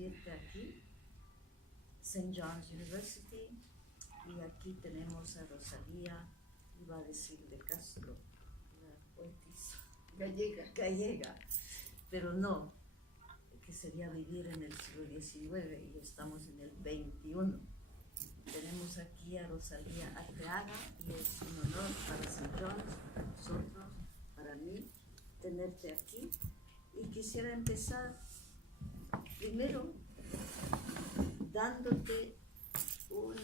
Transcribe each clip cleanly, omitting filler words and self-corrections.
recibirte aquí, St. John's University, y aquí tenemos a Rosalía, iba a decir de Castro, la poetisa gallega, pero no, que sería vivir en el siglo XIX y estamos en el XXI. Tenemos aquí a Rosalía Arteaga y es un honor para St. John's, para nosotros, para mí, tenerte aquí. Y quisiera empezar primero dándote un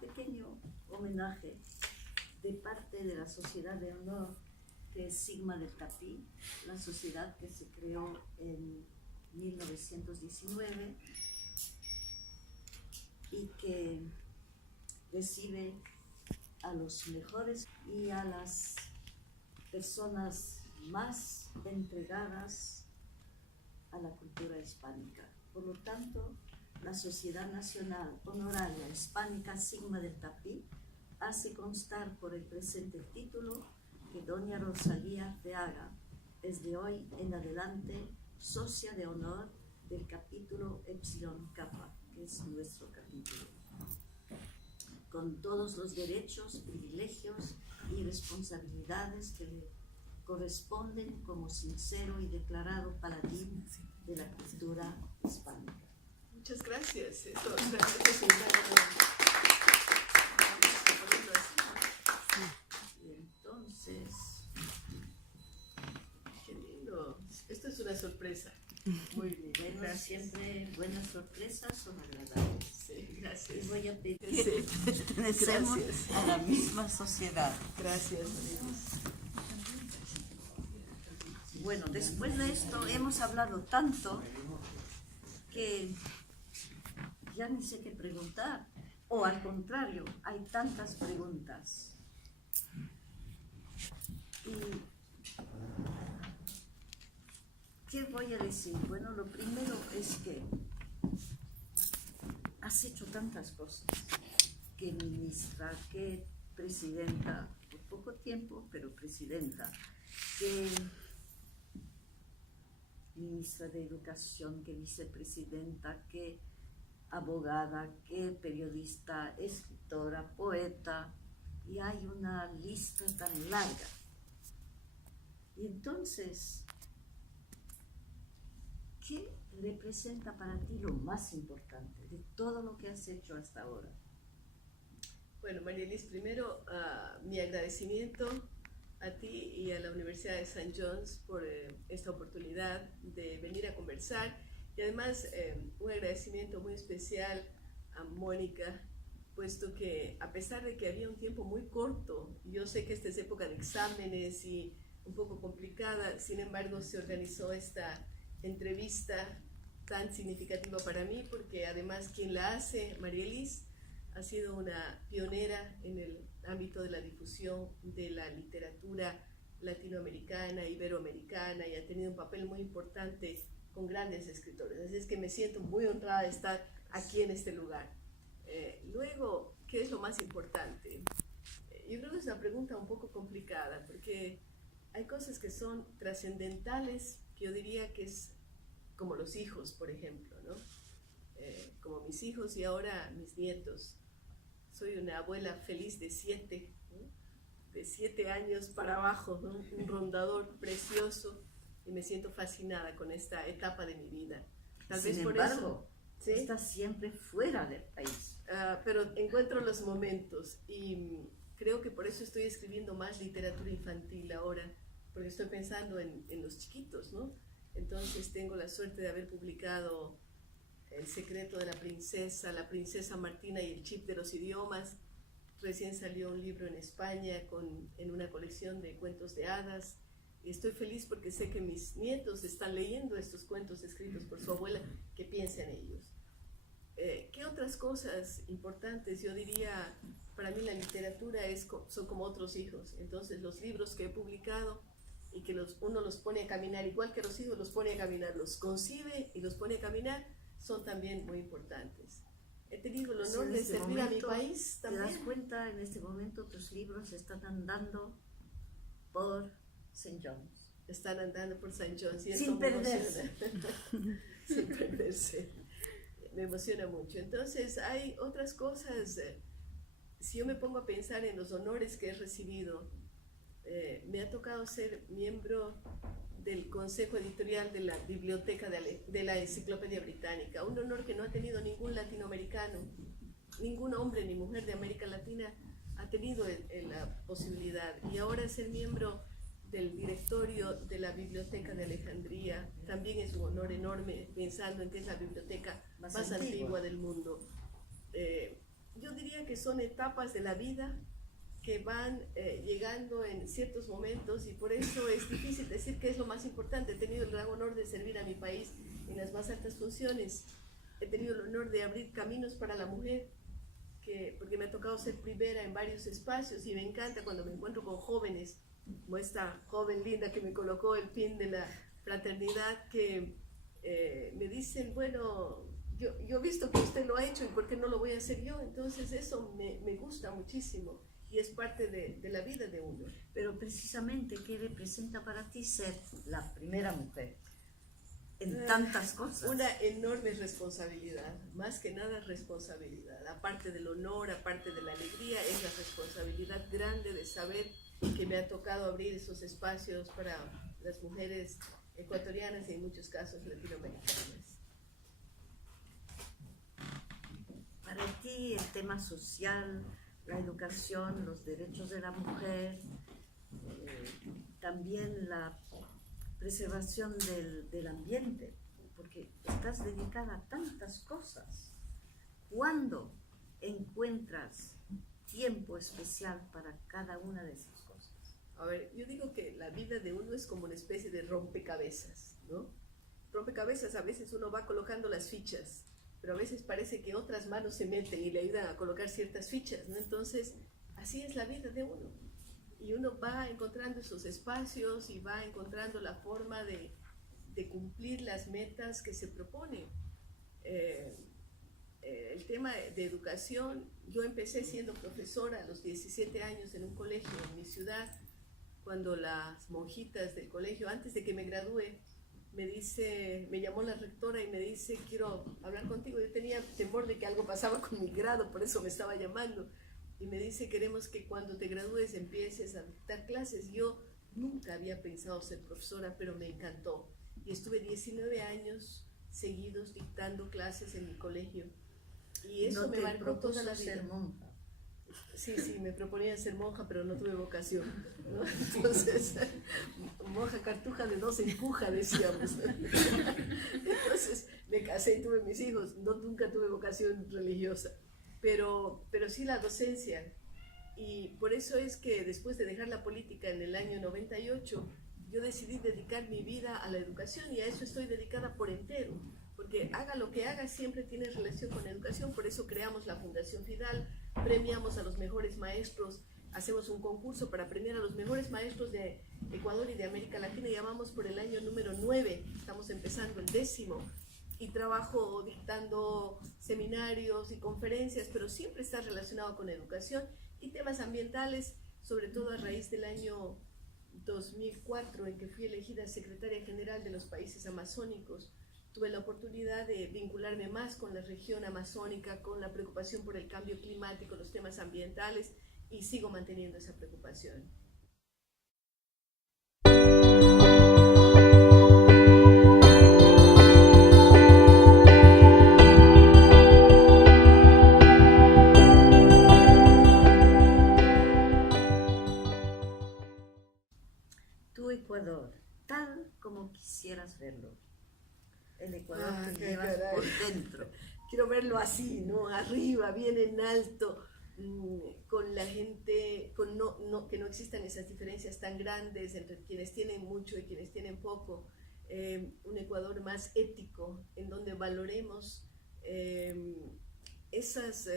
pequeño homenaje de parte de la Sociedad de Honor que es Sigma Delta Pi, la sociedad que se creó en 1919 y que recibe a los mejores y a las personas más entregadas a la cultura hispánica. Por lo tanto, la Sociedad Nacional Honoraria Hispánica Sigma Delta Pi hace constar por el presente título que doña Rosalía Arteaga es de hoy en adelante socia de honor del capítulo Epsilon Kappa, que es nuestro capítulo, con todos los derechos, privilegios y responsabilidades que le corresponden como sincero y declarado paladín de la cultura hispánica. Muchas gracias. Eso realmente es un Y entonces, qué lindo. Esto es una sorpresa. muy bien, bueno, siempre buenas sorpresas son agradables. Sí, gracias. Y voy a pedir Sí. que pertenecemos Gracias. a la misma sociedad. Gracias, amigos. Bueno, después de esto hemos hablado tanto que ya ni sé qué preguntar, o al contrario, hay tantas preguntas. ¿Y qué voy a decir? Bueno, lo primero es que has hecho tantas cosas, que ministra, que presidenta, por poco tiempo, pero presidenta, que ministra de Educación, que vicepresidenta, que abogada, que periodista, escritora, poeta, y hay una lista tan larga. Y entonces, ¿qué representa para ti lo más importante de todo lo que has hecho hasta ahora? Bueno, Marielis, primero mi agradecimiento a ti y a la Universidad de St. John's por esta oportunidad de venir a conversar y además un agradecimiento muy especial a Mónica, puesto que a pesar de que había un tiempo muy corto, y yo sé que esta es época de exámenes y un poco complicada, sin embargo se organizó esta entrevista tan significativa para mí, porque además quien la hace, Marielis, ha sido una pionera en el ámbito de la difusión de la literatura latinoamericana, iberoamericana, y ha tenido un papel muy importante con grandes escritores. Así es que me siento muy honrada de estar aquí en este lugar. Luego, ¿qué es lo más importante? Yo creo que es una pregunta un poco complicada, porque hay cosas que son trascendentales, que yo diría que es como los hijos, por ejemplo, ¿no? Como mis hijos y ahora mis nietos. Soy una abuela feliz de 7, ¿no? De 7 años para abajo, ¿no? Un rondador precioso, y me siento fascinada con esta etapa de mi vida. Tal vez por eso, ¿sí? Estás siempre fuera del país. Pero encuentro los momentos y creo que por eso estoy escribiendo más literatura infantil ahora, porque estoy pensando en los chiquitos, ¿no? Entonces tengo la suerte de haber publicado El secreto de la princesa Martina y el chip de los idiomas. Recién salió un libro en España en una colección de cuentos de hadas. Y estoy feliz porque sé que mis nietos están leyendo estos cuentos escritos por su abuela, que piensa en ellos. ¿Qué otras cosas importantes? Yo diría, para mí la literatura son como otros hijos. Entonces los libros que he publicado y que uno los pone a caminar, igual que los hijos los pone a caminar, los concibe y los pone a caminar, son también muy importantes. He tenido el honor de servir a mi país también. ¿Te das cuenta? En este momento tus libros están andando por St. John's. están andando por St. John's y eso Sin me perderse. emociona. Sin perderse. Me emociona mucho. Entonces hay otras cosas. Si yo me pongo a pensar en los honores que he recibido, me ha tocado ser miembro del Consejo Editorial de la Biblioteca de la Enciclopedia Británica, un honor que no ha tenido ningún latinoamericano, ningún hombre ni mujer de América Latina ha tenido la posibilidad. Y ahora ser miembro del directorio de la Biblioteca de Alejandría también es un honor enorme, pensando en que es la biblioteca más antigua del mundo. Yo diría que son etapas de la vida que van llegando en ciertos momentos, y por eso es difícil decir qué es lo más importante. He tenido el gran honor de servir a mi país en las más altas funciones. He tenido el honor de abrir caminos para la mujer, porque me ha tocado ser primera en varios espacios, y me encanta cuando me encuentro con jóvenes, como esta joven linda que me colocó el pin de la fraternidad, que me dicen, bueno, yo he visto que usted lo ha hecho y ¿por qué no lo voy a hacer yo? Entonces eso me gusta muchísimo y es parte de la vida de uno. Pero precisamente, ¿qué representa para ti ser la primera mujer en tantas cosas? Una enorme responsabilidad, más que nada responsabilidad. Aparte del honor, aparte de la alegría, es la responsabilidad grande de saber que me ha tocado abrir esos espacios para las mujeres ecuatorianas y en muchos casos latinoamericanas. Para ti el tema social, la educación, los derechos de la mujer, también la preservación del ambiente, porque estás dedicada a tantas cosas. ¿Cuándo encuentras tiempo especial para cada una de esas cosas? A ver, yo digo que la vida de uno es como una especie de rompecabezas, ¿no? Rompecabezas, a veces uno va colocando las fichas, pero a veces parece que otras manos se meten y le ayudan a colocar ciertas fichas, ¿no? Entonces, así es la vida de uno. Y uno va encontrando esos espacios y va encontrando la forma de cumplir las metas que se propone. El tema de educación, yo empecé siendo profesora a los 17 años en un colegio en mi ciudad, cuando las monjitas del colegio, antes de que me gradúe, me llamó la rectora y me dice, quiero hablar contigo. Yo tenía temor de que algo pasaba con mi grado, por eso me estaba llamando. Y me dice, queremos que cuando te gradúes empieces a dar clases. Yo nunca había pensado ser profesora, pero me encantó. Y estuve 19 años seguidos dictando clases en mi colegio. Y eso me marcó toda la vida. Ser monja. Sí, me proponía ser monja, pero no tuve vocación, ¿no? Entonces, monja cartuja de no se empuja, decíamos. Entonces, me casé y tuve mis hijos. Nunca tuve vocación religiosa, pero sí la docencia. Y por eso es que después de dejar la política en el año 98, yo decidí dedicar mi vida a la educación, y a eso estoy dedicada por entero. Porque haga lo que haga, siempre tiene relación con educación. Por eso creamos la Fundación Fidal, premiamos a los mejores maestros, hacemos un concurso para premiar a los mejores maestros de Ecuador y de América Latina, y ya vamos por el año número 9, estamos empezando el 10º, y trabajo dictando seminarios y conferencias, pero siempre está relacionado con educación y temas ambientales, sobre todo a raíz del año 2004, en que fui elegida secretaria general de los países amazónicos. Tuve la oportunidad de vincularme más con la región amazónica, con la preocupación por el cambio climático, los temas ambientales, y sigo manteniendo esa preocupación. Tu Ecuador, tal como quisieras verlo. El Ecuador que llevas por dentro. Quiero verlo así, ¿no? Arriba, bien en alto, con la gente, que no existan esas diferencias tan grandes entre quienes tienen mucho y quienes tienen poco. Un Ecuador más ético, en donde valoremos esas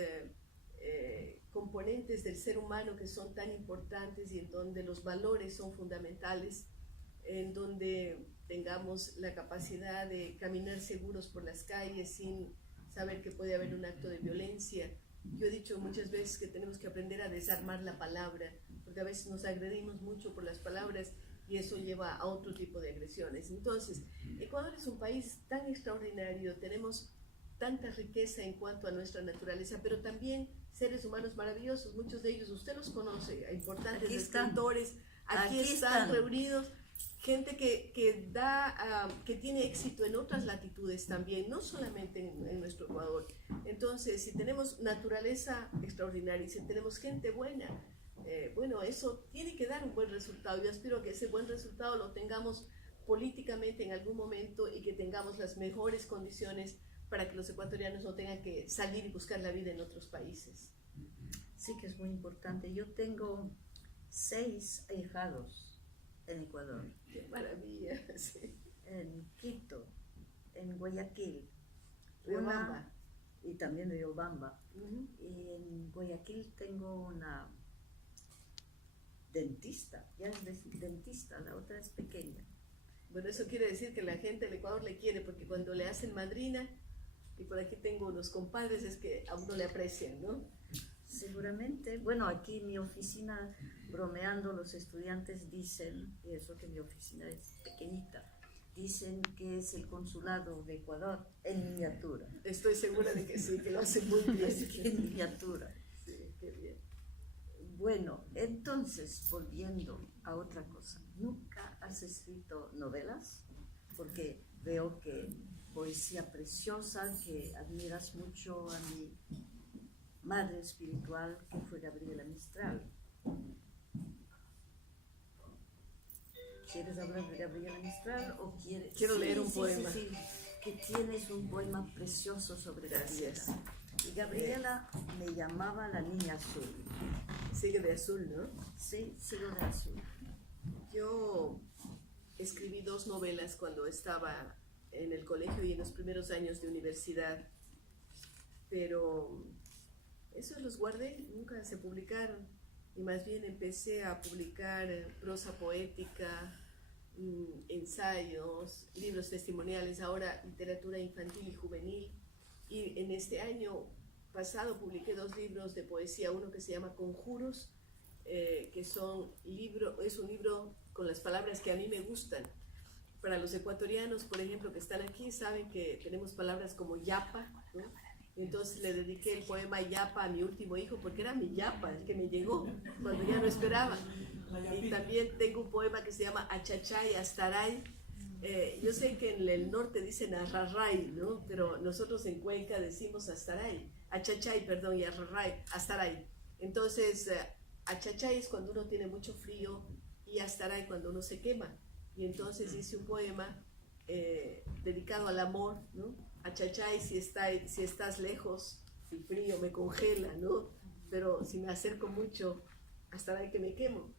componentes del ser humano que son tan importantes, y en donde los valores son fundamentales, en donde tengamos la capacidad de caminar seguros por las calles sin saber que puede haber un acto de violencia. Yo he dicho muchas veces que tenemos que aprender a desarmar la palabra, porque a veces nos agredimos mucho por las palabras, y eso lleva a otro tipo de agresiones. Entonces, Ecuador es un país tan extraordinario, tenemos tanta riqueza en cuanto a nuestra naturaleza, pero también seres humanos maravillosos, muchos de ellos usted los conoce, importantes escritores, aquí están reunidos, gente que tiene éxito en otras latitudes también, no solamente en nuestro Ecuador. Entonces, si tenemos naturaleza extraordinaria y si tenemos gente buena, bueno, eso tiene que dar un buen resultado. Yo aspiro a que ese buen resultado lo tengamos políticamente en algún momento y que tengamos las mejores condiciones para que los ecuatorianos no tengan que salir y buscar la vida en otros países. Sí, que es muy importante. Yo tengo 6 ahijados en Ecuador. ¡Qué maravilla! Sí. En Quito, en Guayaquil, Riobamba. Y también Riobamba. Y en Guayaquil tengo una dentista, ya es dentista, la otra es pequeña. Bueno, eso quiere decir que la gente del Ecuador le quiere, porque cuando le hacen madrina, y por aquí tengo unos compadres, es que a uno le aprecian, ¿no? Seguramente. Bueno, aquí en mi oficina, bromeando, los estudiantes dicen, y eso que mi oficina es pequeñita, dicen que es el consulado de Ecuador en miniatura. Estoy segura de que sí, que lo hacen muy bien. En miniatura. Sí, qué bien. Bueno, entonces, volviendo a otra cosa, ¿nunca has escrito novelas? Porque veo que poesía preciosa, que admiras mucho a mi madre espiritual, que fue Gabriela Mistral. ¿Quieres hablar de Gabriela Mistral o quieres? Quiero leer un poema. Sí, que tienes un poema precioso sobre Gabriela. Y Gabriela me llamaba la niña azul. Sigue de azul, ¿no? Sí, sigo de azul. Yo escribí 2 novelas cuando estaba en el colegio y en los primeros años de universidad, pero esos los guardé, nunca se publicaron, y más bien empecé a publicar prosa poética, ensayos, libros testimoniales, ahora literatura infantil y juvenil, y en este año pasado publiqué 2 libros de poesía, uno que se llama Conjuros, que es un libro con las palabras que a mí me gustan. Para los ecuatorianos, por ejemplo, que están aquí, saben que tenemos palabras como yapa, ¿no? Entonces le dediqué el poema Yapa a mi último hijo, porque era mi yapa el que me llegó cuando ya no esperaba. Y también tengo un poema que se llama Achachay Astaray. Yo sé que en el norte dicen Arraray, ¿no? Pero nosotros en Cuenca decimos Astaray, Achachay, perdón, y Astaray. Entonces, Achachay es cuando uno tiene mucho frío y Astaray cuando uno se quema. Y entonces hice un poema dedicado al amor, ¿no? Achachay, si estás lejos, el frío me congela, ¿no? Pero si me acerco mucho, Astaray que me quemo.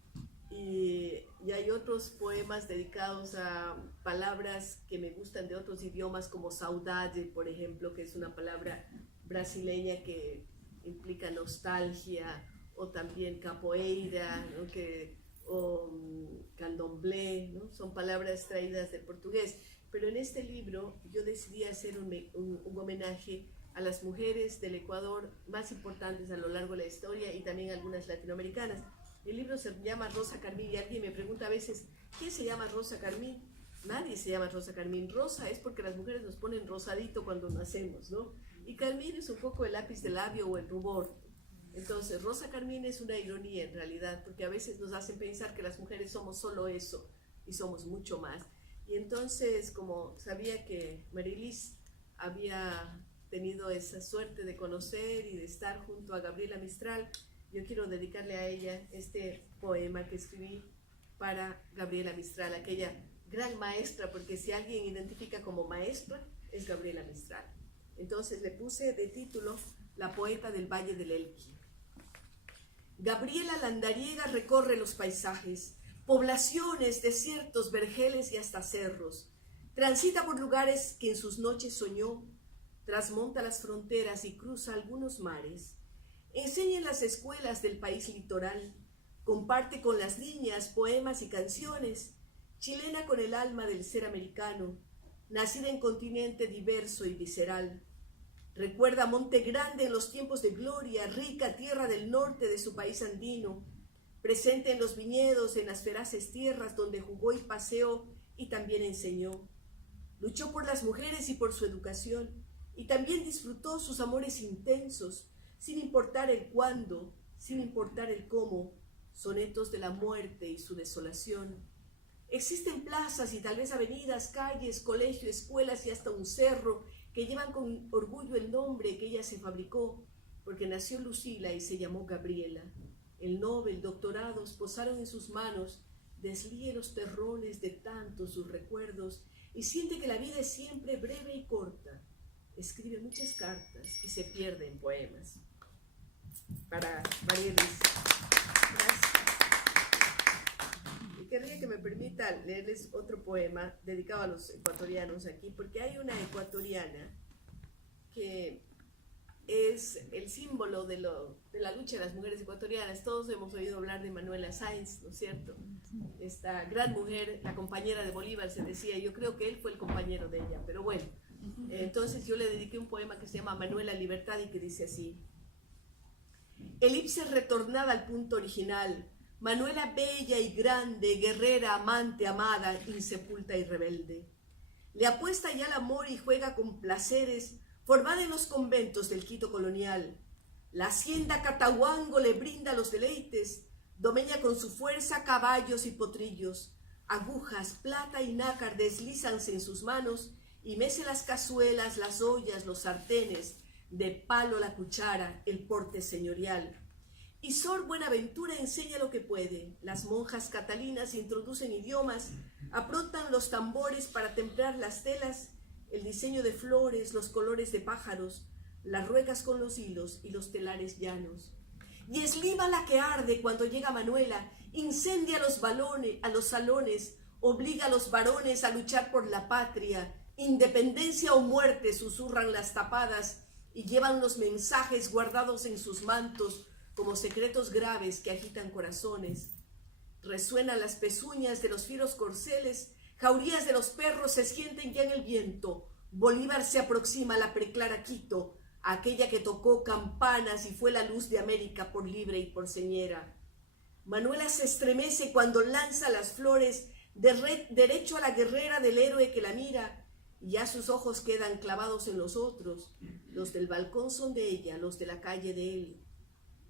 Y hay otros poemas dedicados a palabras que me gustan de otros idiomas, como saudade, por ejemplo, que es una palabra brasileña que implica nostalgia, o también capoeira, ¿no? O candomblé, ¿no? Son palabras traídas del portugués. Pero en este libro yo decidí hacer un homenaje a las mujeres del Ecuador más importantes a lo largo de la historia y también algunas latinoamericanas. El libro se llama Rosa Carmín y alguien me pregunta a veces, ¿quién se llama Rosa Carmín? Nadie se llama Rosa Carmín. Rosa es porque las mujeres nos ponen rosadito cuando nacemos, ¿no? Y carmín es un poco el lápiz de labio o el rubor. Entonces, Rosa Carmín es una ironía en realidad, porque a veces nos hacen pensar que las mujeres somos solo eso y somos mucho más. Y entonces, como sabía que Marilis había tenido esa suerte de conocer y de estar junto a Gabriela Mistral, yo quiero dedicarle a ella este poema que escribí para Gabriela Mistral, aquella gran maestra, porque si alguien identifica como maestra, es Gabriela Mistral. Entonces le puse de título La poeta del Valle del Elqui. Gabriela Landariega recorre los paisajes, poblaciones, desiertos, vergeles y hasta cerros. Transita por lugares que en sus noches soñó, trasmonta las fronteras y cruza algunos mares. Enseña en las escuelas del país litoral, comparte con las niñas poemas y canciones, chilena con el alma del ser americano, nacida en continente diverso y visceral. Recuerda Monte Grande en los tiempos de gloria, rica tierra del norte de su país andino. presente en los viñedos, en las feraces tierras donde jugó y paseó y también enseñó. Luchó por las mujeres y por su educación, y también disfrutó sus amores intensos, sin importar el cuándo, sin importar el cómo, sonetos de la muerte y su desolación. Existen plazas y tal vez avenidas, calles, colegios, escuelas y hasta un cerro que llevan con orgullo el nombre que ella se fabricó, porque nació Lucila y se llamó Gabriela. El Nobel, doctorados posaron en sus manos, deslíe los terrones de tantos sus recuerdos y siente que la vida es siempre breve y corta. Escribe muchas cartas y se pierde en poemas. Para Marielis. Gracias. Y querría que me permita leerles otro poema dedicado a los ecuatorianos aquí, porque hay una ecuatoriana que es el símbolo de la lucha de las mujeres ecuatorianas. Todos hemos oído hablar de Manuela Sáenz, ¿no es cierto? Esta gran mujer, la compañera de Bolívar, se decía. Yo creo que él fue el compañero de ella, pero bueno. Entonces yo le dediqué un poema que se llama Manuela Libertad y que dice así: elipse retornada al punto original, Manuela bella y grande, guerrera, amante, amada, insepulta y rebelde. Le apuesta ya al amor y juega con placeres, formada en los conventos del Quito colonial. La hacienda Catahuango le brinda los deleites, domeña con su fuerza caballos y potrillos. Agujas, plata y nácar deslízanse en sus manos y mece las cazuelas, las ollas, los sartenes, de palo la cuchara, el porte señorial. Y Sor Buenaventura enseña lo que puede. Las monjas catalinas introducen idiomas, aprontan los tambores para templar las telas, el diseño de flores, los colores de pájaros, las ruecas con los hilos y los telares llanos. Y es lima la que arde cuando llega Manuela, incendia a los salones, obliga a los varones a luchar por la patria. Independencia o muerte, susurran las tapadas, y llevan los mensajes guardados en sus mantos como secretos graves que agitan corazones. Resuenan las pezuñas de los fieros corceles, jaurías de los perros se sienten ya en el viento. Bolívar se aproxima a la preclara Quito, aquella que tocó campanas y fue la luz de América por libre y por señera. Manuela se estremece cuando lanza las flores derecho a la guerrera del héroe que la mira, y ya sus ojos quedan clavados en los otros. Los del balcón son de ella, los de la calle de él.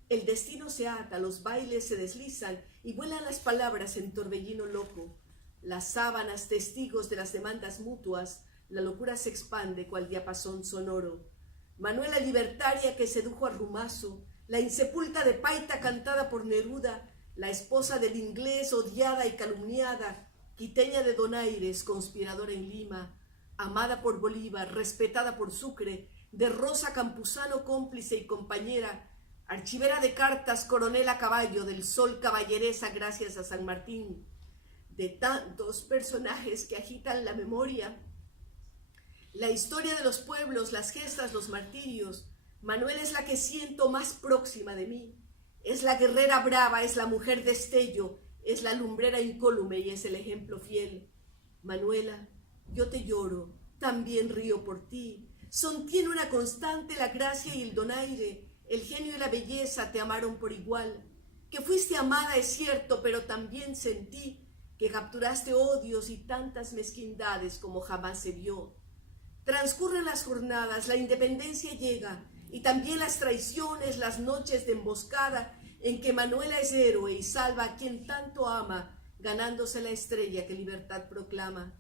El destino se ata, los bailes se deslizan y vuelan las palabras en torbellino loco. Las sábanas, testigos de las demandas mutuas, la locura se expande cual diapasón sonoro. Manuela libertaria que sedujo a Rumazo, la insepulta de Paita cantada por Neruda, la esposa del inglés odiada y calumniada, quiteña de Donaires, conspiradora en Lima, amada por Bolívar, respetada por Sucre, de Rosa Campuzano cómplice y compañera, archivera de cartas, coronel a caballo, del Sol caballeresa gracias a San Martín, de tantos personajes que agitan la memoria, la historia de los pueblos, las gestas, los martirios. Manuela es la que siento más próxima de mí, es la guerrera brava, es la mujer destello, es la lumbrera incólume y es el ejemplo fiel. Manuela, yo te lloro, también río por ti. Tiene una constante la gracia y el donaire, el genio y la belleza te amaron por igual. Que fuiste amada es cierto, pero también sentí que capturaste odios y tantas mezquindades como jamás se vio. Transcurren las jornadas, la independencia llega, y también las traiciones, las noches de emboscada, en que Manuela es héroe y salva a quien tanto ama, ganándose la estrella que libertad proclama.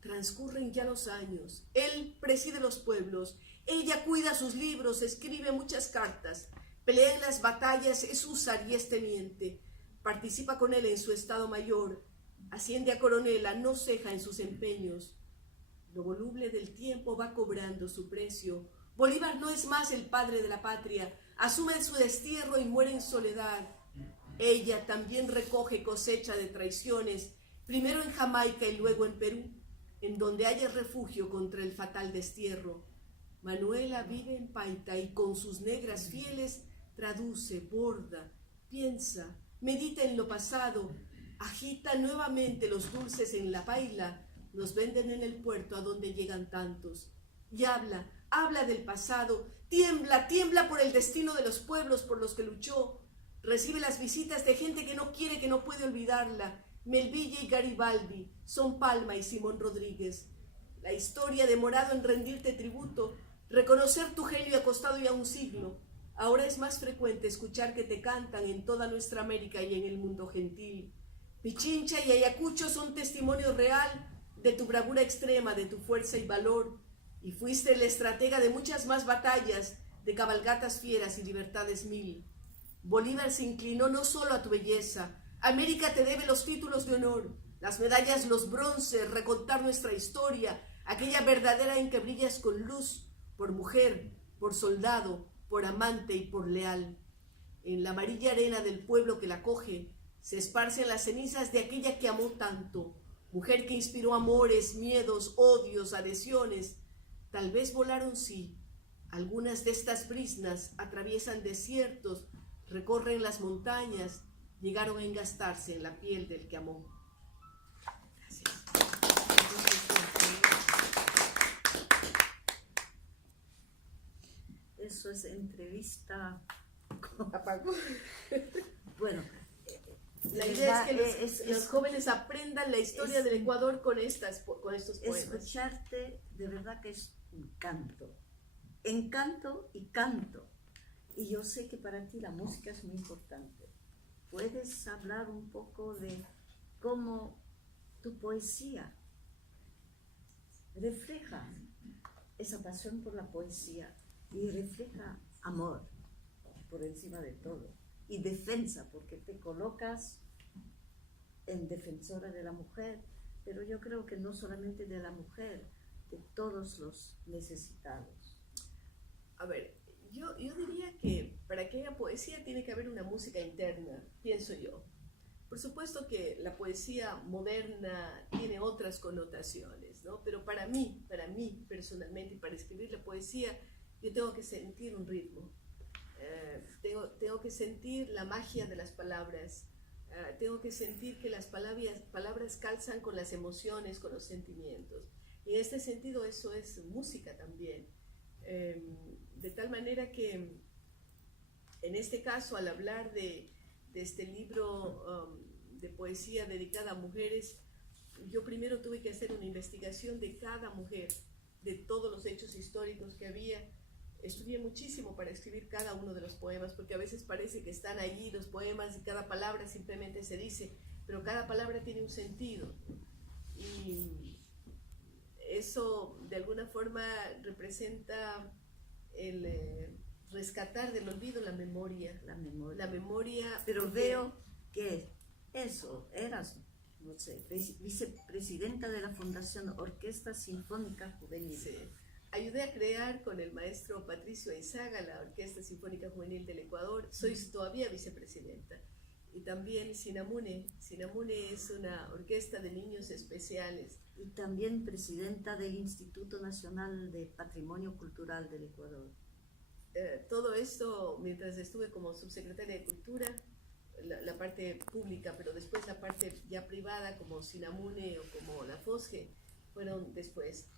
Transcurren ya los años, él preside los pueblos, ella cuida sus libros, escribe muchas cartas, pelea en las batallas, es húsar y es teniente, participa con él en su estado mayor, asciende a coronela, no ceja en sus empeños. Lo voluble del tiempo va cobrando su precio. Bolívar no es más el padre de la patria, asume su destierro y muere en soledad. Ella también recoge cosecha de traiciones, primero en Jamaica y luego en Perú, en donde haya refugio contra el fatal destierro. Manuela vive en Paita y con sus negras fieles traduce, borda, piensa, medita en lo pasado, agita nuevamente los dulces en la paila, los venden en el puerto a donde llegan tantos. Y habla del pasado, tiembla por el destino de los pueblos por los que luchó. Recibe las visitas de gente que no quiere, que no puede olvidarla. Melville y Garibaldi, Son Palma y Simón Rodríguez. La historia ha demorado en rendirte tributo, reconocer tu genio acostado ya un siglo. Ahora es más frecuente escuchar que te cantan en toda nuestra América y en el mundo gentil. Pichincha y Ayacucho son testimonio real de tu bravura extrema, de tu fuerza y valor. Y fuiste el estratega de muchas más batallas, de cabalgatas fieras y libertades mil. Bolívar se inclinó no solo a tu belleza. América te debe los títulos de honor, las medallas, los bronces, recontar nuestra historia, aquella verdadera en que brillas con luz, por mujer, por soldado, por amante y por leal. En la amarilla arena del pueblo que la coge, se esparcen las cenizas de aquella que amó tanto, mujer que inspiró amores, miedos, odios, adhesiones. Tal vez volaron, sí. Algunas de estas brisnas atraviesan desiertos, recorren las montañas, llegaron a engastarse en la piel del que amó. Gracias. Eso es entrevista. Apagó. Bueno, la idea es que los jóvenes aprendan la historia del Ecuador con estos poemas. Escucharte de verdad que es un canto. Encanto y canto. Y yo sé que para ti la música es muy importante. ¿Puedes hablar un poco de cómo tu poesía refleja esa pasión por la poesía y refleja amor por encima de todo y defensa, porque te colocas en defensora de la mujer, pero yo creo que no solamente de la mujer, de todos los necesitados? A ver, yo diría que para que haya poesía tiene que haber una música interna, pienso yo. Por supuesto que la poesía moderna tiene otras connotaciones, ¿no? Pero para mí personalmente, y para escribir la poesía, yo tengo que sentir un ritmo. Tengo que sentir la magia de las palabras. Tengo que sentir que las palabras calzan con las emociones, con los sentimientos. Y en este sentido eso es música también. De tal manera que en este caso, al hablar de este libro de poesía dedicada a mujeres, yo primero tuve que hacer una investigación de cada mujer, de todos los hechos históricos que había. Estudié muchísimo para escribir cada uno de los poemas, porque a veces parece que están allí los poemas y cada palabra simplemente se dice, pero cada palabra tiene un sentido. Y eso de alguna forma representa el rescatar del olvido la memoria. La memoria. Pero veo que eso, eras, no sé, vicepresidenta de la Fundación Orquesta Sinfónica Juvenil. Sí. Ayudé a crear con el maestro Patricio Eizaga la Orquesta Sinfónica Juvenil del Ecuador. Soy todavía vicepresidenta. Y también Sinamune. Sinamune es una orquesta de niños especiales. Y también presidenta del Instituto Nacional de Patrimonio Cultural del Ecuador. Todo esto mientras estuve como subsecretaria de Cultura, la parte pública, pero después la parte ya privada como Sinamune o como la FOSGE fueron después.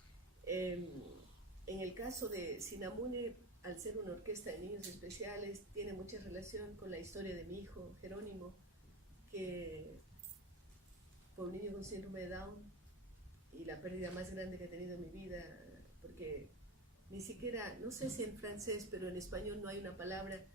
En el caso de Sinamune, al ser una orquesta de niños especiales, tiene mucha relación con la historia de mi hijo Jerónimo, que fue un niño con síndrome de Down y la pérdida más grande que he tenido en mi vida, porque ni siquiera, no sé si en francés, pero en español no hay una palabra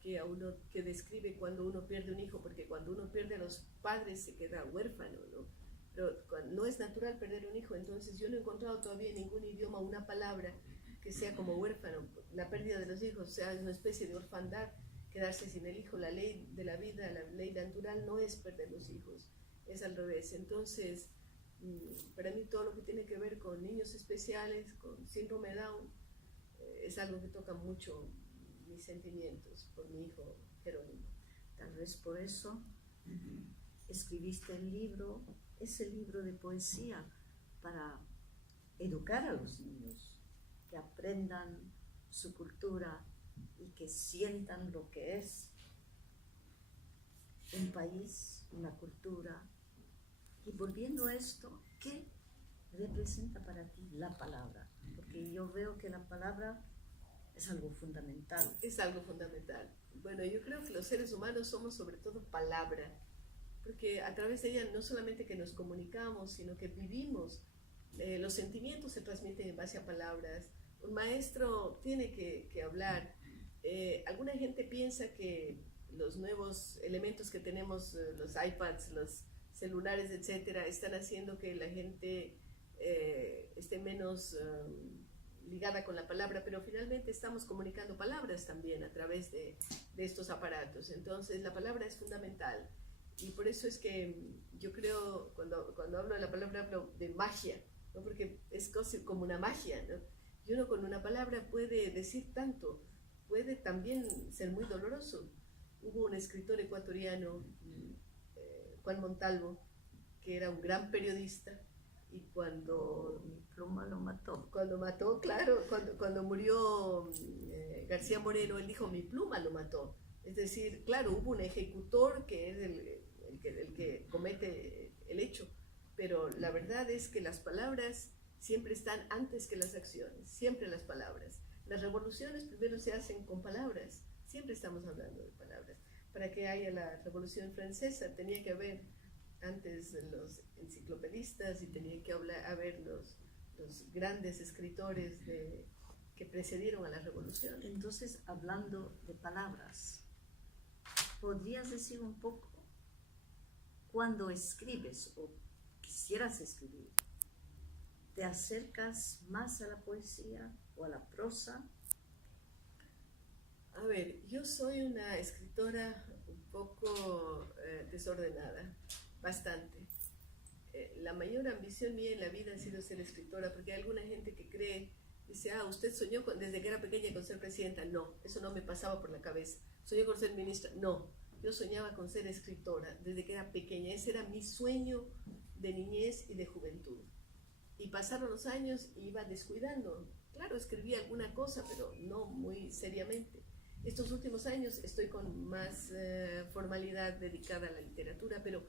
que describe cuando uno pierde un hijo, porque cuando uno pierde a los padres se queda huérfano, ¿no? Pero no es natural perder un hijo, entonces yo no he encontrado todavía en ningún idioma una palabra que sea como huérfano. La pérdida de los hijos, o sea, es una especie de orfandad, quedarse sin el hijo. La ley de la vida, la ley natural no es perder los hijos, es al revés. Entonces, para mí todo lo que tiene que ver con niños especiales, con síndrome de Down, es algo que toca mucho mis sentimientos por mi hijo Jerónimo. Tal vez por eso escribiste el libro, ese libro de poesía, para educar a los niños, que aprendan su cultura y que sientan lo que es un país, una cultura. Y volviendo a esto, ¿qué representa para ti la palabra? Porque yo veo que la palabra es algo fundamental. Es algo fundamental. Bueno, yo creo que los seres humanos somos sobre todo palabra, porque a través de ella no solamente que nos comunicamos, sino que vivimos. Los sentimientos se transmiten en base a palabras. Un maestro tiene que hablar. Alguna gente piensa que los nuevos elementos que tenemos, los iPads, los celulares, etcétera, están haciendo que la gente esté menos ligada con la palabra, pero finalmente estamos comunicando palabras también a través de estos aparatos. Entonces la palabra es fundamental y por eso es que yo creo, cuando hablo de la palabra, hablo de magia, ¿no? Porque es como una magia, ¿no? Y uno con una palabra puede decir tanto, puede también ser muy doloroso. Hubo un escritor ecuatoriano, Juan Montalvo, que era un gran periodista, y cuando Mi pluma lo mató. Cuando murió García Moreno, él dijo, mi pluma lo mató. Es decir, claro, hubo un ejecutor que es el que comete el hecho, pero la verdad es que las palabras siempre están antes que las acciones, siempre las palabras. Las revoluciones primero se hacen con palabras, siempre estamos hablando de palabras. Para que haya la Revolución Francesa tenía que haber antes los enciclopedistas y tenía que haber los grandes escritores que precedieron a la revolución. Entonces, hablando de palabras, ¿podrías decir un poco cuando escribes o quisieras escribir? ¿Te acercas más a la poesía o a la prosa? A ver, yo soy una escritora un poco desordenada, bastante. La mayor ambición mía en la vida ha sido ser escritora, porque hay alguna gente que cree, dice, usted soñó desde que era pequeña con ser presidenta. No, eso no me pasaba por la cabeza. ¿Soñó con ser ministra? No, yo soñaba con ser escritora desde que era pequeña. Ese era mi sueño de niñez y de juventud. Y pasaron los años y iba descuidando. Claro, escribía alguna cosa, pero no muy seriamente. Estos últimos años estoy con más formalidad dedicada a la literatura, pero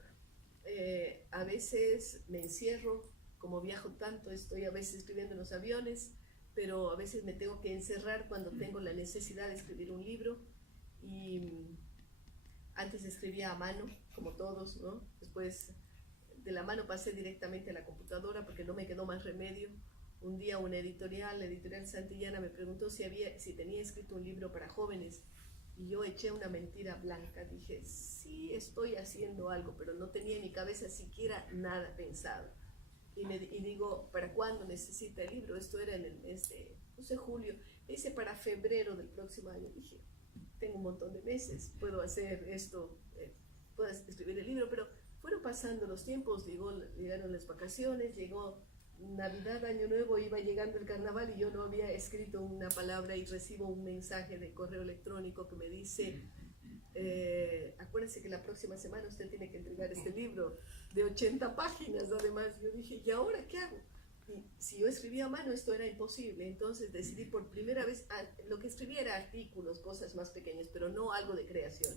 a veces me encierro, como viajo tanto, estoy a veces escribiendo en los aviones, pero a veces me tengo que encerrar cuando tengo la necesidad de escribir un libro. Y antes escribía a mano, como todos, ¿no? Después de la mano pasé directamente a la computadora porque no me quedó más remedio. Un día una editorial, la editorial Santillana, me preguntó si tenía escrito un libro para jóvenes y yo eché una mentira blanca. Dije, sí, estoy haciendo algo, pero no tenía en mi cabeza siquiera nada pensado. Y digo, ¿para cuándo necesita el libro? Esto era en el mes de, no sé, julio. Me dice, para febrero del próximo año. Dije, tengo un montón de meses, puedo hacer esto, puedo escribir el libro, pero fueron pasando los tiempos, llegaron las vacaciones, llegó Navidad, Año Nuevo, iba llegando el carnaval y yo no había escrito una palabra y recibo un mensaje de correo electrónico que me dice, acuérdese que la próxima semana usted tiene que entregar este libro de 80 páginas, además. Yo dije, ¿y ahora qué hago? Y si yo escribía a mano esto era imposible, entonces decidí por primera vez, lo que escribía era artículos, cosas más pequeñas, pero no algo de creación.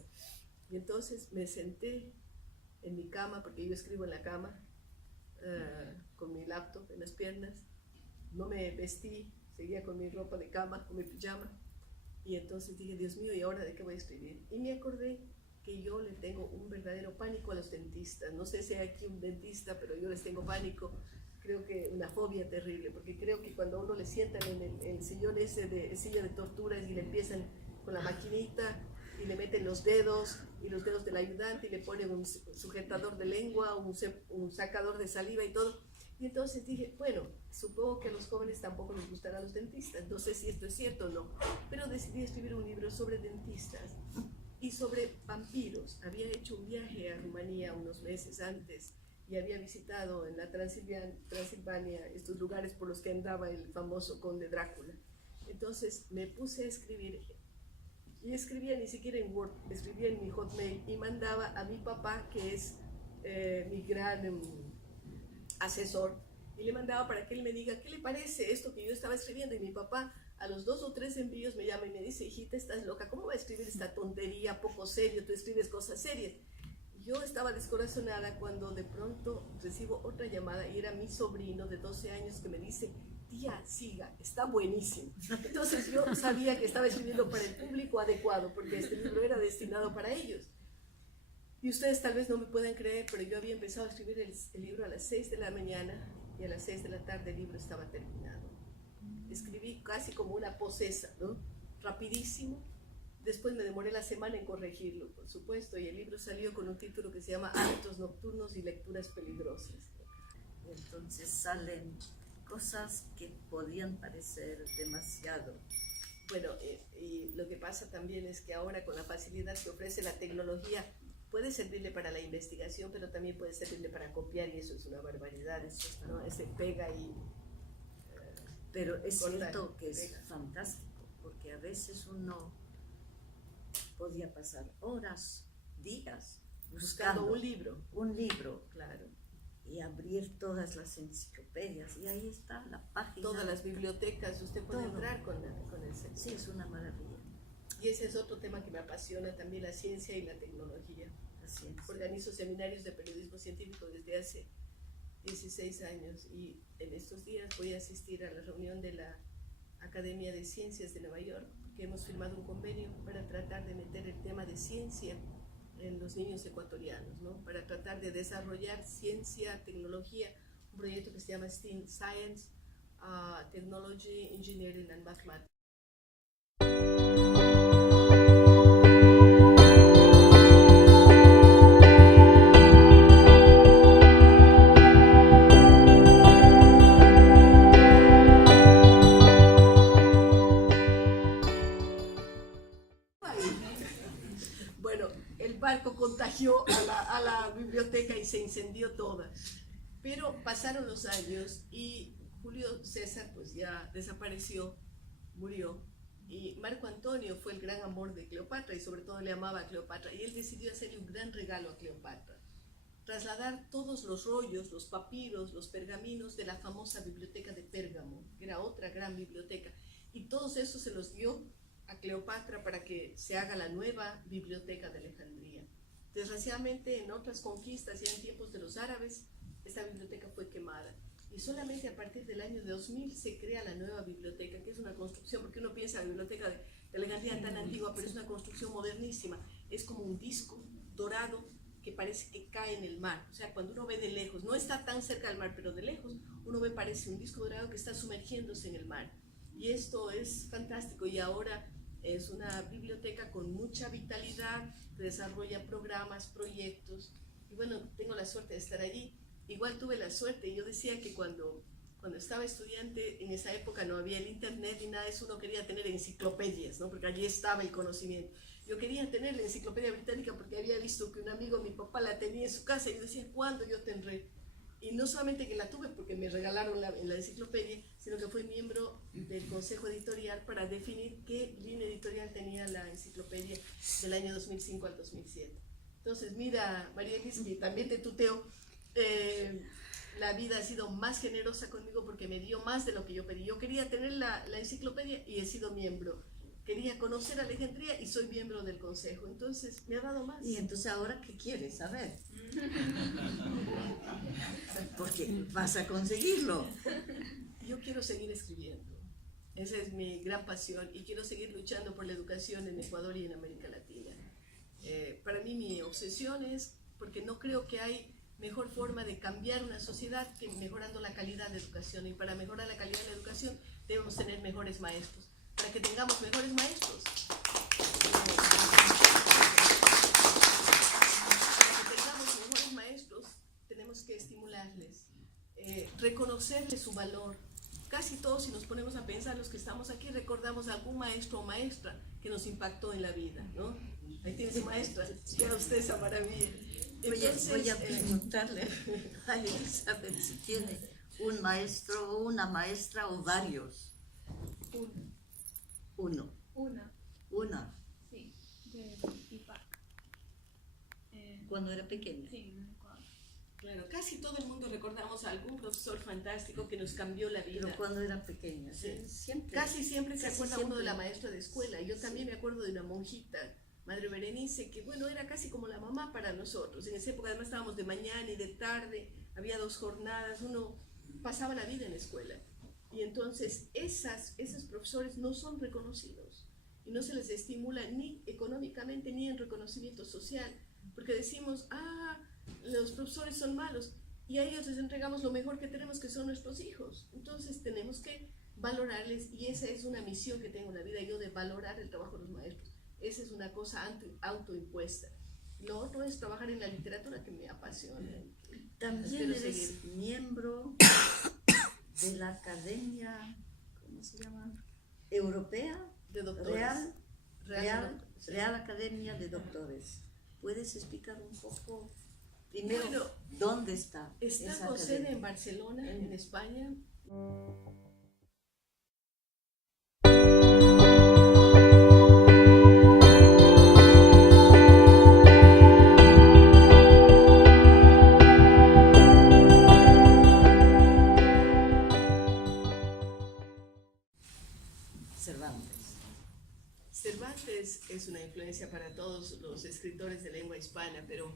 Y entonces me senté en mi cama, porque yo escribo en la cama, con mi laptop en las piernas, no me vestí, seguía con mi ropa de cama, con mi pijama, y entonces dije, Dios mío, ¿y ahora de qué voy a escribir? Y me acordé que yo le tengo un verdadero pánico a los dentistas. No sé si hay aquí un dentista, pero yo les tengo pánico. Creo que una fobia terrible, porque creo que cuando a uno le sientan en el sillón ese de silla de torturas y le empiezan con la maquinita y le meten los dedos y los dedos del ayudante y le ponen un sujetador de lengua, un sacador de saliva y todo. Y entonces dije, bueno, supongo que a los jóvenes tampoco les gustarán los dentistas, no sé si esto es cierto o no, pero decidí escribir un libro sobre dentistas y sobre vampiros. Había hecho un viaje a Rumanía unos meses antes y había visitado en la Transilvania estos lugares por los que andaba el famoso conde Drácula. Entonces me puse a escribir, y escribía ni siquiera en Word, escribía en mi Hotmail y mandaba a mi papá, que es mi gran asesor, y le mandaba para que él me diga qué le parece esto que yo estaba escribiendo. Y mi papá a los 2 o 3 envíos me llama y me dice, hijita, estás loca, ¿cómo va a escribir esta tontería, poco serio? Tú escribes cosas serias. Yo estaba descorazonada cuando de pronto recibo otra llamada y era mi sobrino de 12 años que me dice, tía, siga, está buenísimo. Entonces yo sabía que estaba escribiendo para el público adecuado, porque este libro era destinado para ellos. Y ustedes tal vez no me puedan creer, pero yo había empezado a escribir el libro a las 6 de la mañana y a las 6 de la tarde el libro estaba terminado. Escribí casi como una posesa, ¿no? Rapidísimo. Después me demoré la semana en corregirlo, por supuesto, y el libro salió con un título que se llama Hábitos nocturnos y lecturas peligrosas. Entonces salen cosas que podían parecer demasiado. Bueno, y lo que pasa también es que ahora con la facilidad que ofrece la tecnología puede servirle para la investigación, pero también puede servirle para copiar, y eso es una barbaridad, ¿no? Ese pega y... pero es cierto que es fantástico, porque a veces uno podía pasar horas, días, buscando un libro. Un libro, claro. Y abrir todas las enciclopedias, y ahí está la página. Todas las bibliotecas, usted puede entrar con el celular. Sí, es una maravilla. Y ese es otro tema que me apasiona también, la ciencia y la tecnología. La ciencia. Organizo seminarios de periodismo científico desde hace 16 años y en estos días voy a asistir a la reunión de la Academia de Ciencias de Nueva York, que hemos firmado un convenio para tratar de meter el tema de ciencia en los niños ecuatorianos, ¿no? Para tratar de desarrollar ciencia, tecnología, un proyecto que se llama STEAM, Science, Technology, Engineering and Mathematics. Bueno, el barco contagió a la biblioteca y se incendió toda. Pero pasaron los años y Julio César pues ya desapareció, murió. Y Marco Antonio fue el gran amor de Cleopatra y sobre todo le amaba a Cleopatra. Y él decidió hacerle un gran regalo a Cleopatra. Trasladar todos los rollos, los papiros, los pergaminos de la famosa biblioteca de Pérgamo, que era otra gran biblioteca. Y todos esos se los dio a Cleopatra para que se haga la nueva biblioteca de Alejandría. Desgraciadamente, en otras conquistas, ya en tiempos de los árabes, esta biblioteca fue quemada. Y solamente a partir del año 2000 se crea la nueva biblioteca, que es una construcción, porque uno piensa la biblioteca de Alejandría tan antigua, pero es una construcción modernísima. Es como un disco dorado que parece que cae en el mar. O sea, cuando uno ve de lejos, no está tan cerca del mar, pero de lejos, uno ve, parece un disco dorado que está sumergiéndose en el mar. Y esto es fantástico, y ahora es una biblioteca con mucha vitalidad, desarrolla programas, proyectos, y bueno, tengo la suerte de estar allí. Igual tuve la suerte, yo decía que cuando estaba estudiante, en esa época no había el internet ni nada de eso, uno quería tener enciclopedias, ¿no? Porque allí estaba el conocimiento. Yo quería tener la enciclopedia británica porque había visto que un amigo, mi papá, la tenía en su casa, y yo decía, ¿cuándo yo tendré? Y no solamente que la tuve porque me regalaron en la enciclopedia, sino que fui miembro del consejo editorial para definir qué línea editorial tenía la enciclopedia del año 2005 al 2007. Entonentonces, mira, María Elis, que también te tuteo, la vida ha sido más generosa conmigo porque me dio más de lo que yo pedí. Yo quería tener la enciclopedia y he sido miembro. Quería conocer a Alejandría y soy miembro del consejo. Entonces, me ha dado más. Y entonces, ¿ahora qué quieres saber? Porque vas a conseguirlo. Yo quiero seguir escribiendo. Esa es mi gran pasión y quiero seguir luchando por la educación en Ecuador y en América Latina. Para mí mi obsesión es, porque no creo que hay mejor forma de cambiar una sociedad que mejorando la calidad de educación, y para mejorar la calidad de la educación debemos tener mejores maestros. Para que tengamos mejores maestros, tenemos que estimularles, reconocerles su valor. Casi todos, si nos ponemos a pensar, los que estamos aquí, recordamos a algún maestro o maestra que nos impactó en la vida, ¿no? Ahí tiene su maestra, vea usted esa maravilla. Entonces, voy a preguntarle a Elizabeth si tiene un maestro o una maestra o varios. Uno. Una. Sí, de IPAC. Cuando era pequeña. Sí, en Ecuador. Claro, casi todo el mundo recordamos a algún profesor fantástico que nos cambió la vida. Pero cuando era pequeña, sí. Siempre. Casi siempre se acuerda uno de la maestra de escuela. Yo también me acuerdo de una monjita, Madre Berenice, que bueno, era casi como la mamá para nosotros. En esa época además estábamos de mañana y de tarde, había 2 jornadas, uno pasaba la vida en la escuela. Y entonces esos profesores no son reconocidos y no se les estimula ni económicamente ni en reconocimiento social, porque decimos, los profesores son malos y a ellos les entregamos lo mejor que tenemos, que son nuestros hijos. Entonces tenemos que valorarles, y esa es una misión que tengo en la vida yo, de valorar el trabajo de los maestros. Esa es una cosa autoimpuesta. Lo otro es trabajar en la literatura, que me apasiona. También eres miembro de la Academia, ¿cómo se llama? Europea, de doctores. Real Academia de Doctores. ¿Puedes explicar un poco, primero, bueno, dónde está? Está con sede en Barcelona, en España. Cervantes es una influencia para todos los escritores de lengua hispana, pero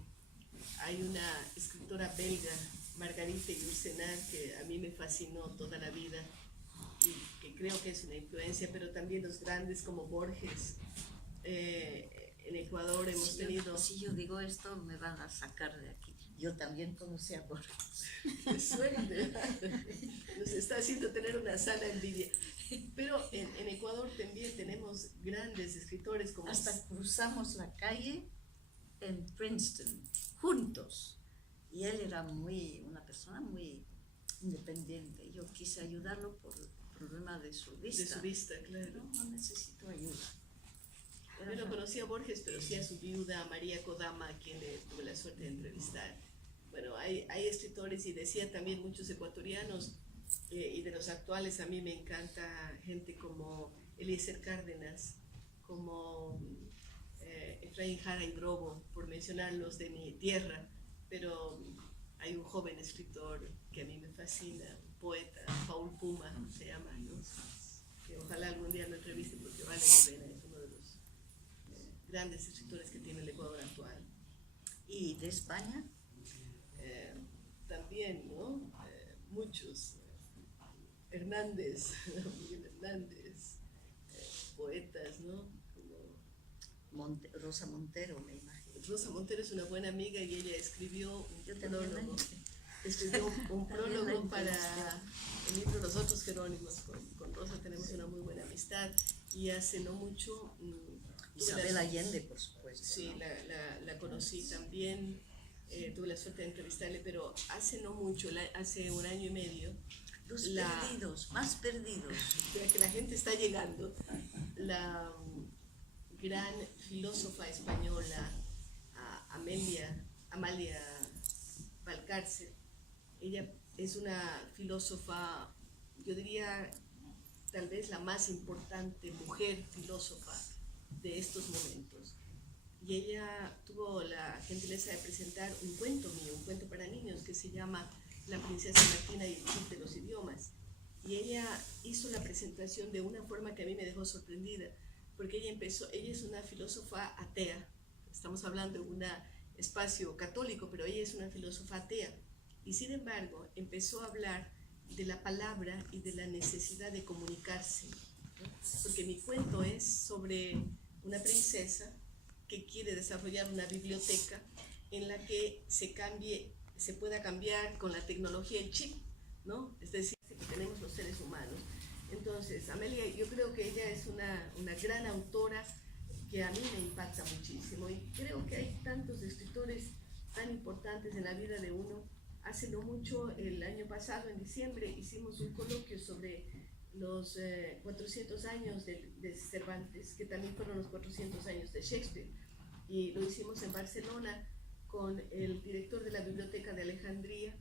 hay una escritora belga, Margarita Yourcenar, que a mí me fascinó toda la vida y que creo que es una influencia, pero también los grandes como Borges. En Ecuador hemos tenido... Si yo digo esto, me van a sacar de aquí. Yo también conocí a Borges. ¡Qué suerte! Nos está haciendo tener una sana envidia. Pero en Ecuador también tenemos grandes escritores como... Hasta cruzamos la calle en Princeton, juntos. Y él era una persona muy independiente. Yo quise ayudarlo por el problema de su vista. De su vista, claro. No necesito ayuda. Yo no conocí a Borges, pero sí a su viuda, María Kodama, a quien tuve la suerte de entrevistar. Bueno, hay escritores, y decía también muchos ecuatorianos, y de los actuales a mí me encanta gente como Eliezer Cárdenas, como Efraín Jara y Grobo, por mencionarlos de mi tierra, pero hay un joven escritor que a mí me fascina, un poeta, Paul Puma se llama, ¿no? Que ojalá algún día lo entreviste porque vale la pena, es uno de los grandes escritores que tiene el Ecuador actual. ¿Y de España? También, ¿no? Muchos. Hernández, Miguel Hernández, poetas, ¿no? Como Rosa Montero, me imagino. Rosa Montero es una buena amiga y ella escribió un prólogo. Escribió un prólogo para el libro Los Otros Jerónimos. Con Rosa tenemos una muy buena amistad, y hace no mucho... Isabel Allende, por supuesto. Sí, ¿no? la conocí también, tuve la suerte de entrevistarle, pero hace no mucho, hace un año y medio. Los perdidos, más perdidos. Que la gente está llegando. La gran filósofa española Amalia Valcárcel, ella es una filósofa, yo diría tal vez la más importante mujer filósofa de estos momentos, y ella tuvo la gentileza de presentar un cuento mío, un cuento para niños que se llama La princesa Martina y el chip de los idiomas, y ella hizo la presentación de una forma que a mí me dejó sorprendida, porque ella es una filósofa atea, estamos hablando de un espacio católico, pero ella es una filósofa atea, y sin embargo empezó a hablar de la palabra y de la necesidad de comunicarse, ¿no? Porque mi cuento es sobre una princesa que quiere desarrollar una biblioteca en la que se pueda cambiar con la tecnología el chip, ¿no? Es decir, que tenemos los seres humanos. Entonces, Amelia, yo creo que ella es una gran autora que a mí me impacta muchísimo, y creo que hay tantos escritores tan importantes en la vida de uno. Hace no mucho, el año pasado, en diciembre, hicimos un coloquio sobre los 400 años de Cervantes, que también fueron los 400 años de Shakespeare, y lo hicimos en Barcelona con el director de la Biblioteca de Alejandría,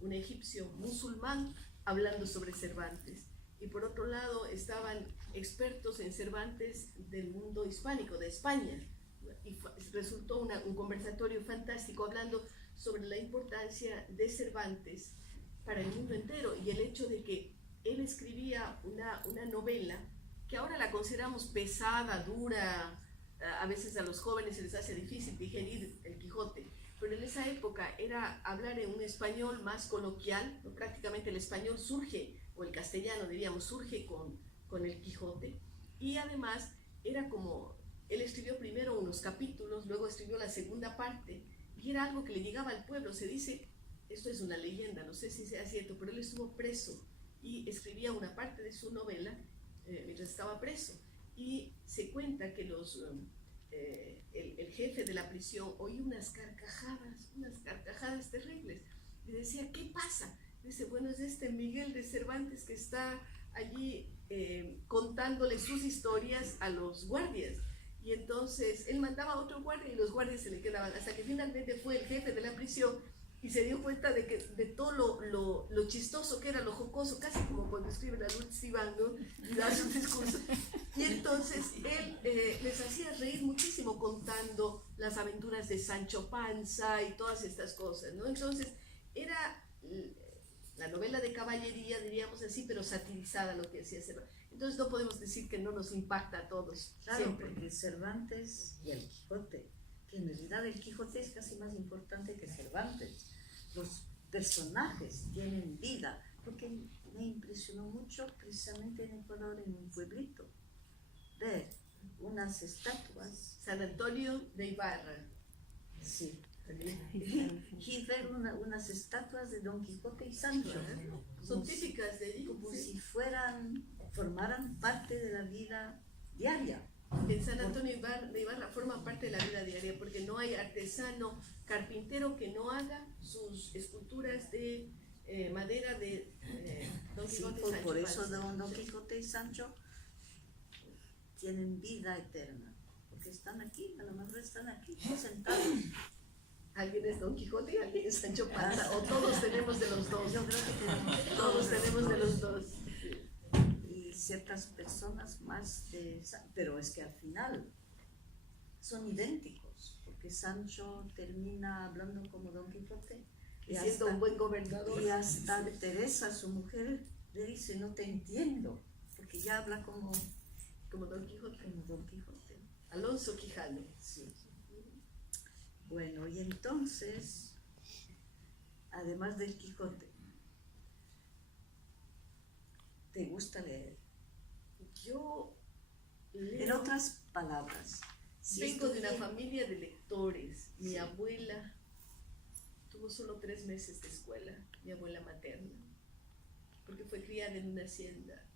un egipcio musulmán, hablando sobre Cervantes. Y por otro lado estaban expertos en Cervantes del mundo hispánico, de España, y resultó un conversatorio fantástico hablando sobre la importancia de Cervantes para el mundo entero, y el hecho de que él escribía una novela que ahora la consideramos pesada, dura, a veces a los jóvenes se les hace difícil digerir el Quijote, pero en esa época era hablar en un español más coloquial, ¿no? Prácticamente el español surge o el castellano, diríamos, surge con el Quijote, y además era como, él escribió primero unos capítulos, luego escribió la segunda parte, y era algo que le llegaba al pueblo. Se dice, esto es una leyenda, no sé si sea cierto, pero él estuvo preso y escribía una parte de su novela mientras estaba preso, y se cuenta que el jefe de la prisión oía unas carcajadas terribles, y decía, ¿qué pasa? Dice, bueno, es este Miguel de Cervantes que está allí contándole sus historias a los guardias. Y entonces él mandaba a otro guardia y los guardias se le quedaban, hasta que finalmente fue el jefe de la prisión y se dio cuenta de todo lo chistoso que era, lo jocoso, casi como cuando escriben a Lourdes Iván, ¿no? Y da sus discursos. Y entonces él les hacía reír muchísimo contando las aventuras de Sancho Panza y todas estas cosas, ¿no? Entonces era la novela de caballería, diríamos así, pero satirizada lo que hacía Cervantes. Entonces no podemos decir que no nos impacta a todos. Claro, siempre. porque Cervantes y el Quijote, que en realidad el Quijote es casi más importante que Cervantes. Los personajes tienen vida, porque me impresionó mucho precisamente en Ecuador, en un pueblito, ver unas estatuas. San Antonio de Ibarra. Sí. Y ver unas estatuas de Don Quijote y Sancho. Son típicas de allí. Como si formaran parte de la vida diaria. En San Antonio de Ibarra forma parte de la vida diaria, porque no hay artesano, carpintero que no haga sus esculturas de madera de Don Quijote y Sancho. Por eso Don Quijote y Sancho tienen vida eterna, porque están aquí, a lo mejor están aquí sentados. Alguien es Don Quijote y alguien es Sancho Panza, o todos tenemos de los dos. Yo creo que todos tenemos de los dos. Y ciertas personas más, pero es que al final son idénticos, porque Sancho termina hablando como Don Quijote y siendo un buen gobernador. Y hasta Teresa, su mujer, le dice, no te entiendo, porque ya habla como Don Quijote. Como Don Quijote. Alonso Quijano. Sí. Bueno, y entonces, además del Quijote, ¿te gusta leer? Yo leo. En otras palabras, vengo de una familia de lectores. Mi abuela tuvo solo 3 meses de escuela, mi abuela materna, porque fue criada en una hacienda.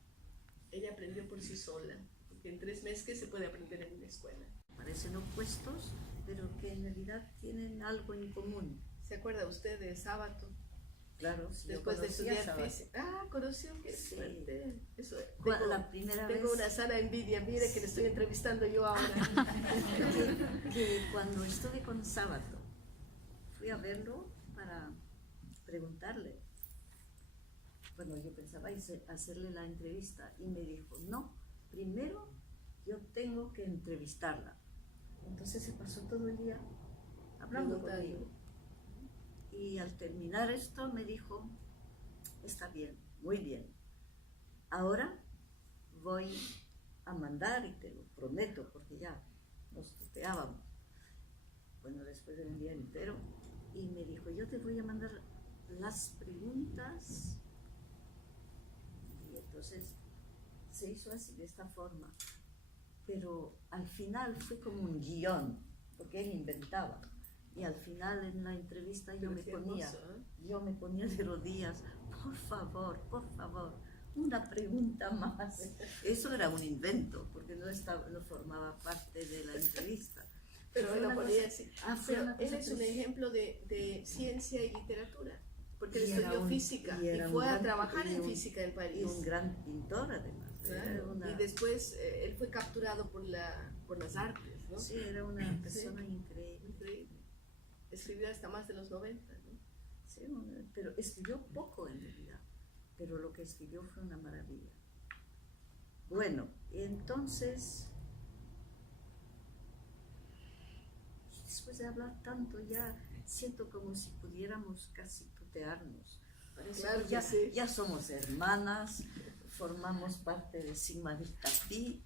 Ella aprendió por sí sola, porque en 3 meses que se puede aprender en una escuela. Parecen opuestos, pero que en realidad tienen algo en común. ¿Se acuerda usted de Sábato? Claro, sí. Después de estudiar física. Conoció, qué sí. Suerte. Eso, la primera vez. Tengo una sana envidia, mire que le estoy entrevistando yo ahora. que cuando estuve con Sábato, fui a verlo para preguntarle. Bueno, yo pensaba hacerle la entrevista y me dijo, no, primero yo tengo que entrevistarla. Entonces se pasó todo el día hablando conmigo. Y al terminar esto me dijo, está bien, muy bien. Ahora voy a mandar, y te lo prometo, porque ya nos tuteábamos. Bueno, después de un día entero. Y me dijo, yo te voy a mandar las preguntas. Y entonces se hizo así, de esta forma. Pero al final fue como un guión, porque él inventaba. Y al final en la entrevista yo me ponía de rodillas, por favor, una pregunta más. Eso era un invento, porque no formaba parte de la entrevista. Pero él lo ponía así. Pero él es un ejemplo de ciencia y literatura, porque él estudió física y fue a trabajar en física en París. Y un gran pintor además. Claro. Y después él fue capturado por las artes, ¿no? Sí, era una persona increíble. Escribió hasta más de los 90, ¿no? Sí, pero escribió poco en realidad, pero lo que escribió fue una maravilla. Bueno, entonces, después de hablar tanto ya siento como si pudiéramos casi tutearnos. Parece claro que ya somos hermanas, formamos parte de Sigma Delta Phi,